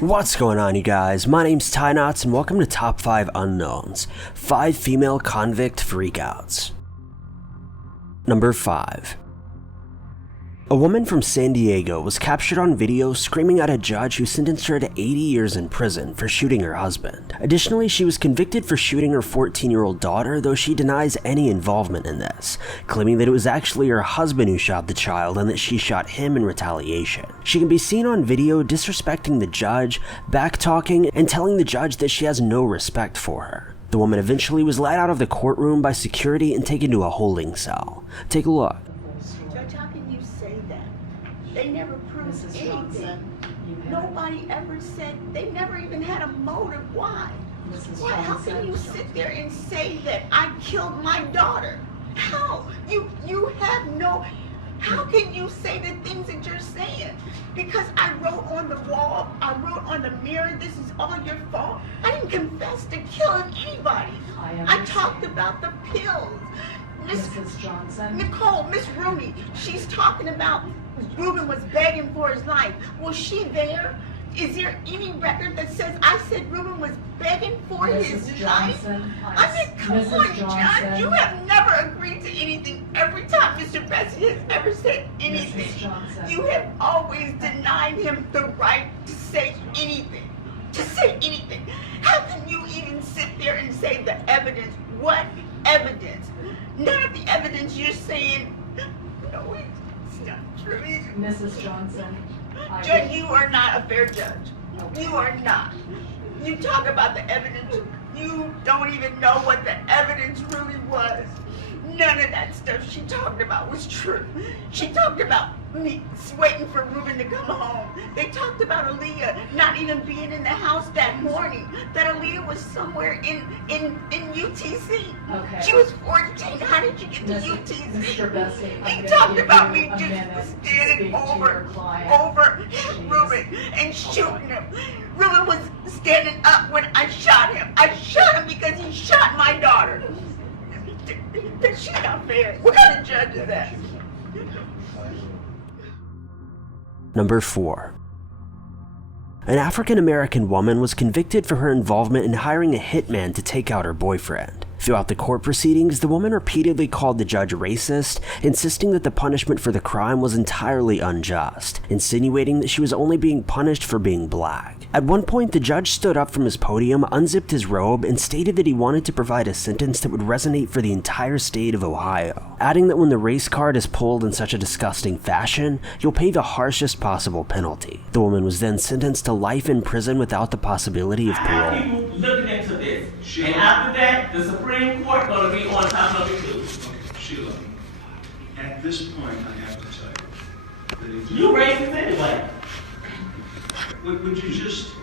What's going on, you guys? My name's Ty Knots and welcome to Top 5 Unknowns, 5 female convict freakouts. Number 5. A woman from San Diego was captured on video screaming at a judge who sentenced her to 80 years in prison for shooting her husband. Additionally, she was convicted for shooting her 14-year-old daughter, though she denies any involvement in this, claiming that it was actually her husband who shot the child and that she shot him in retaliation. She can be seen on video disrespecting the judge, backtalking, and telling the judge that she has no respect for her. The woman eventually was led out of the courtroom by security and taken to a holding cell. Take a look. They never proved anything. Nobody ever said, they never even had a motive. Why? Why? How can you sit there and say that I killed my daughter? How? You have no, how can you say the things that you're saying? Because I wrote on the wall, I wrote on the mirror, this is all your fault. I didn't confess to killing anybody. I talked about the pills. Mrs. Johnson. Nicole, Miss Rooney, she's talking about Ruben was begging for his life. Was she there? Is there any record that says I said Ruben was begging for his life? I mean, come on, John. You have never agreed to anything. Every time Mr. Bessie has ever said anything, you have always denied him the right to say anything. To say anything. How can you even sit there and say the evidence? What evidence? None of the evidence you're saying, no, it's not true. Mrs. Johnson. Judge, you are not a fair judge. You are not. You talk about the evidence. You don't even know what the evidence really was. None of that stuff she talked about was true. She talked about me waiting for Ruben to come home. They talked about Aaliyah not even being in the house that morning. That Aaliyah was somewhere in UTC. Okay. She was 14. How did you get to UTC? Mr. Bessie, He talked about me just standing over Ruben and shooting him. Ruben was standing up when I shot him. I shot him because he shot my daughter. She's not fair. What kind of judge is that? Number 4. An African-American woman was convicted for her involvement in hiring a hitman to take out her boyfriend. Throughout the court proceedings, the woman repeatedly called the judge racist, insisting that the punishment for the crime was entirely unjust, insinuating that she was only being punished for being black. At one point, the judge stood up from his podium, unzipped his robe, and stated that he wanted to provide a sentence that would resonate for the entire state of Ohio, adding that when the race card is pulled in such a disgusting fashion, you'll pay the harshest possible penalty. The woman was then sentenced to life in prison without the possibility of parole. People looking into this, and after that, the Supreme Court going to be on top of it too. Okay, Sheila, at this point, I have to tell you that if You racist anyway. would you just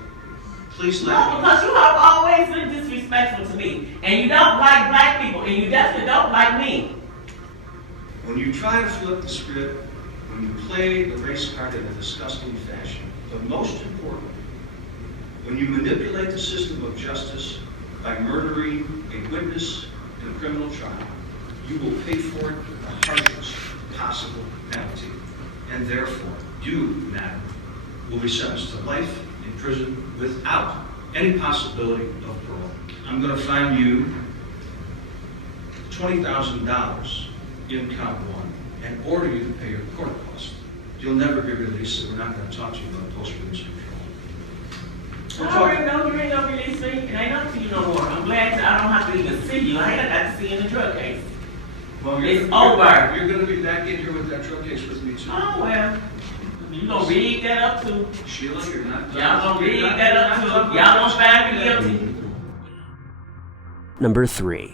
please let No, me... because you have always been disrespectful to me, and you don't like black people, and you definitely don't like me. When you try to flip the script, when you play the race card in a disgusting fashion, but most important, when you manipulate the system of justice by murdering a witness in a criminal trial, you will pay for it the harshest possible penalty. And therefore, you, madam, will be sentenced to life in prison without any possibility of parole. I'm going to fine you $20,000 in count 1 and order you to pay your court costs. You'll never be released, so we're not going to talk to you about post-release control. I already know you ain't gonna release me, and I ain't gonna see you no more. I'm glad that I don't have to even see you. I ain't got to see you in the drug case. Well, It's over. You're going to be back in here with that drug case with me too. Oh, well. You gonna read that up too. Sheila, you're not done. Y'all gonna read that up too. Y'all gonna find me guilty. Number 3.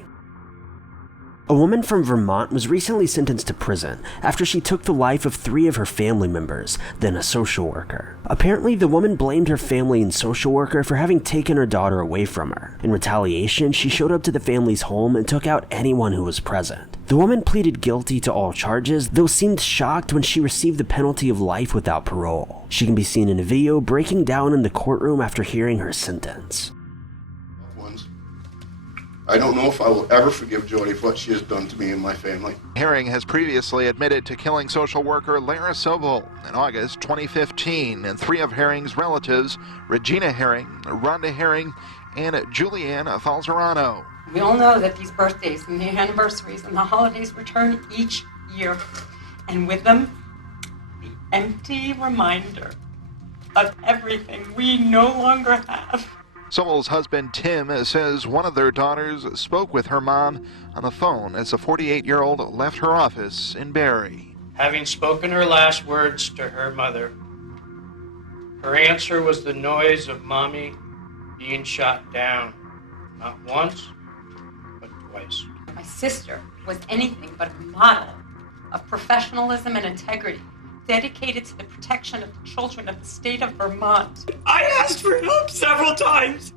A woman from Vermont was recently sentenced to prison after she took the life of 3 of her family members, then a social worker. Apparently, the woman blamed her family and social worker for having taken her daughter away from her. In retaliation, she showed up to the family's home and took out anyone who was present. The woman pleaded guilty to all charges, though seemed shocked when she received the penalty of life without parole. She can be seen in a video breaking down in the courtroom after hearing her sentence. I don't know if I will ever forgive Jody for what she has done to me and my family. Herring has previously admitted to killing social worker Lara Sobel in August 2015, and 3 of Herring's relatives, Regina Herring, Rhonda Herring, and Julianne Falzerano. We all know that these birthdays and the anniversaries and the holidays return each year, and with them, the empty reminder of everything we no longer have. Sobel's husband, Tim, says one of their daughters spoke with her mom on the phone as the 48-year-old left her office in Barrie. Having spoken her last words to her mother, her answer was the noise of Mommy being shot down, not once, but twice. My sister was anything but a model of professionalism and integrity, dedicated to the protection of the children of the state of Vermont. I asked for help several times,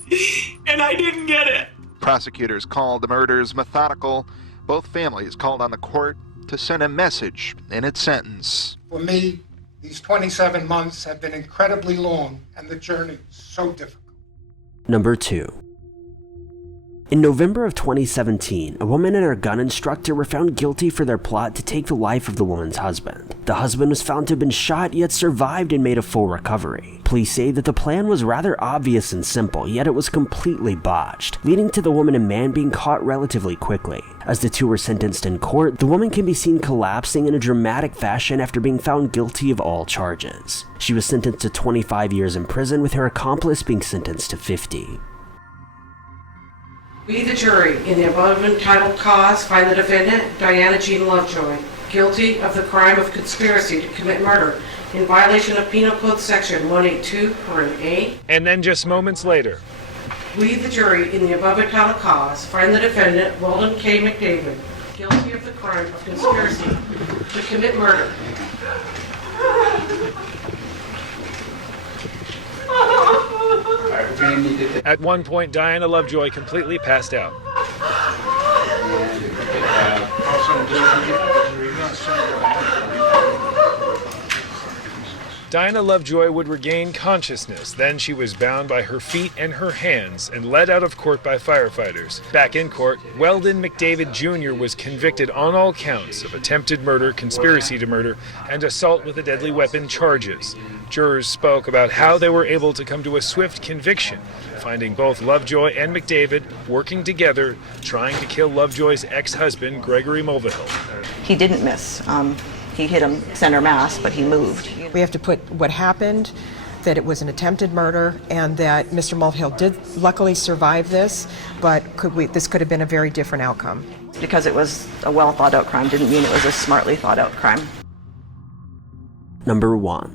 and I didn't get it. Prosecutors called the murders methodical. Both families called on the court to send a message in its sentence. For me, these 27 months have been incredibly long, and the journey so difficult. Number 2. In November of 2017, a woman and her gun instructor were found guilty for their plot to take the life of the woman's husband. The husband was found to have been shot, yet survived and made a full recovery. Police say that the plan was rather obvious and simple, yet it was completely botched, leading to the woman and man being caught relatively quickly. As the two were sentenced in court, the woman can be seen collapsing in a dramatic fashion after being found guilty of all charges. She was sentenced to 25 years in prison, with her accomplice being sentenced to 50. We, the jury, in the above entitled cause, find the defendant, Diana Jean Lovejoy, guilty of the crime of conspiracy to commit murder in violation of Penal Code Section 182(a). And then just moments later, we, the jury, in the above entitled cause, find the defendant, Weldon K. McDavid, guilty of the crime of conspiracy to commit murder. At one point, Diana Lovejoy completely passed out. Diana Lovejoy would regain consciousness. Then she was bound by her feet and her hands and led out of court by firefighters. Back in court, Weldon McDavid Jr. was convicted on all counts of attempted murder, conspiracy to murder, and assault with a deadly weapon charges. Jurors spoke about how they were able to come to a swift conviction, finding both Lovejoy and McDavid working together, trying to kill Lovejoy's ex-husband, Gregory Mulvihill. He didn't miss. He hit him center mass, but he moved. We have to put what happened, that it was an attempted murder, and that Mr. Mulvihill did luckily survive this, but this could have been a very different outcome. Because it was a well thought out crime didn't mean it was a smartly thought out crime. Number 1.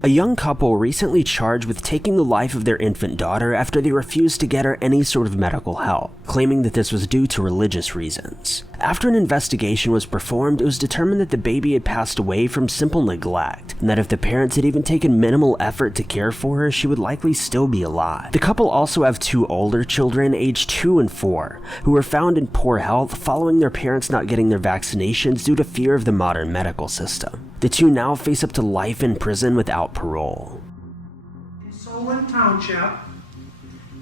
A young couple recently charged with taking the life of their infant daughter after they refused to get her any sort of medical help, claiming that this was due to religious reasons. After an investigation was performed, it was determined that the baby had passed away from simple neglect, and that if the parents had even taken minimal effort to care for her, she would likely still be alive. The couple also have 2 older children, aged 2 and 4, who were found in poor health following their parents not getting their vaccinations due to fear of the modern medical system. The 2 now face up to life in prison without parole. In Solon Township,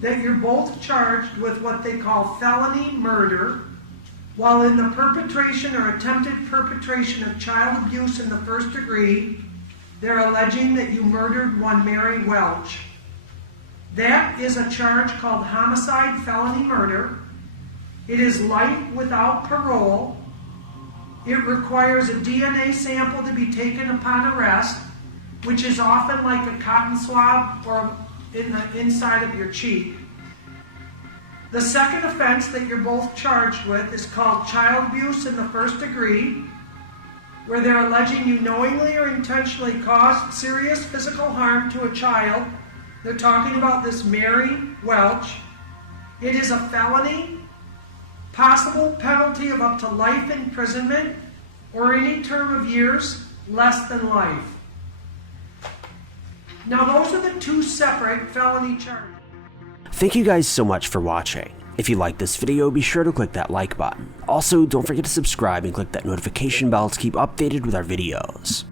that you're both charged with what they call felony murder while in the perpetration or attempted perpetration of child abuse in the first degree. They're alleging that you murdered one Mary Welch. That is a charge called homicide felony murder. It is life without parole. It requires a DNA sample to be taken upon arrest, which is often like a cotton swab or in the inside of your cheek. The second offense that you're both charged with is called child abuse in the first degree, where they're alleging you knowingly or intentionally caused serious physical harm to a child. They're talking about this Mary Welch. It is a felony. Possible penalty of up to life imprisonment or any term of years less than life. Now those are the 2 separate felony charges. Thank you guys so much for watching. If you liked this video, be sure to click that like button. Also, don't forget to subscribe and click that notification bell to keep updated with our videos.